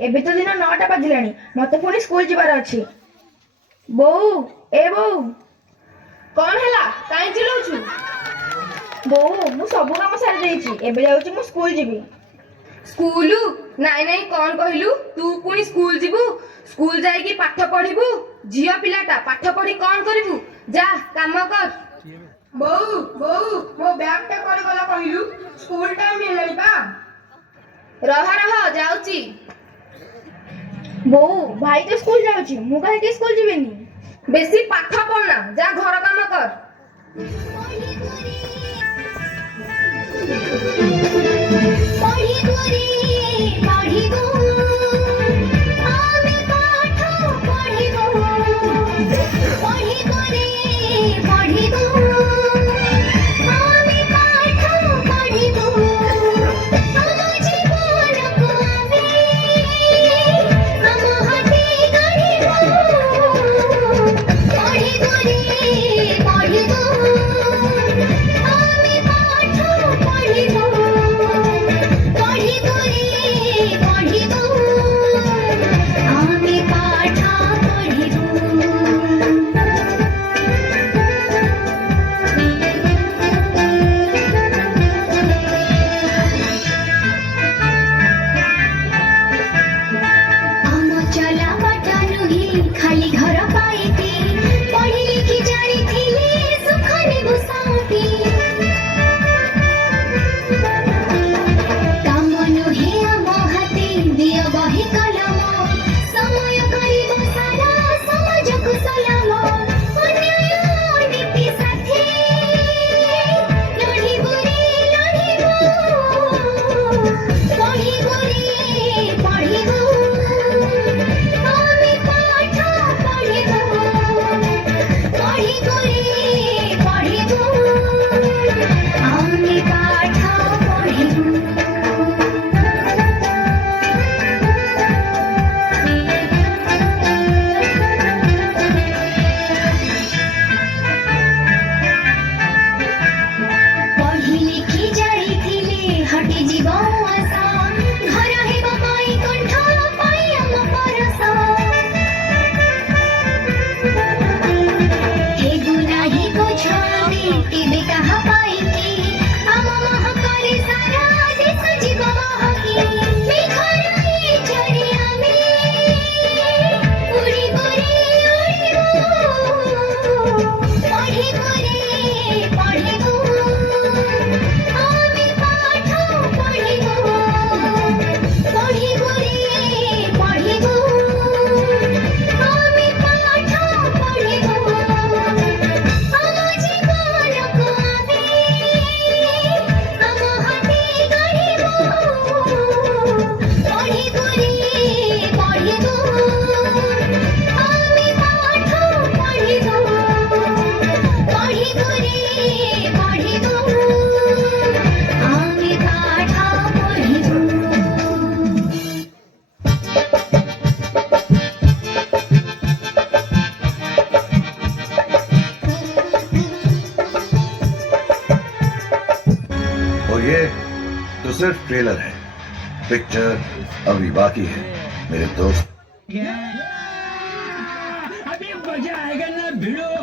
एबे तो दिन 9टा बाजिलानी मते पुणी स्कूल जिबार अछि। बोऊ ए बोऊ कौन हैला काई चिल्लाउछु? बोऊ मु सब काम सारी देइछि एबे जाउछि मु स्कूल जिबी। स्कूल नाई नाई कौन कहलु तू पुणी स्कूल जीवु स्कूल जाई की पाठ पढ़िबु झियो पिलाटा पाठ पढ़ी कौन करिबु जा काम कर। बोऊ बोऊ मो बैग टा कोन गला कहलु स्कूल टाइम हेलानी बा रह रह जाउची। बोऊ भाई तो स्कूल जाउछि मु काहे के स्कूल जिबेनी। बेसी पाठ पढ़ना जा घर काम कर। ये तो सिर्फ ट्रेलर है, पिक्चर अभी बाकी है मेरे दोस्त। अभी मजा आएगा ना भिड़ो।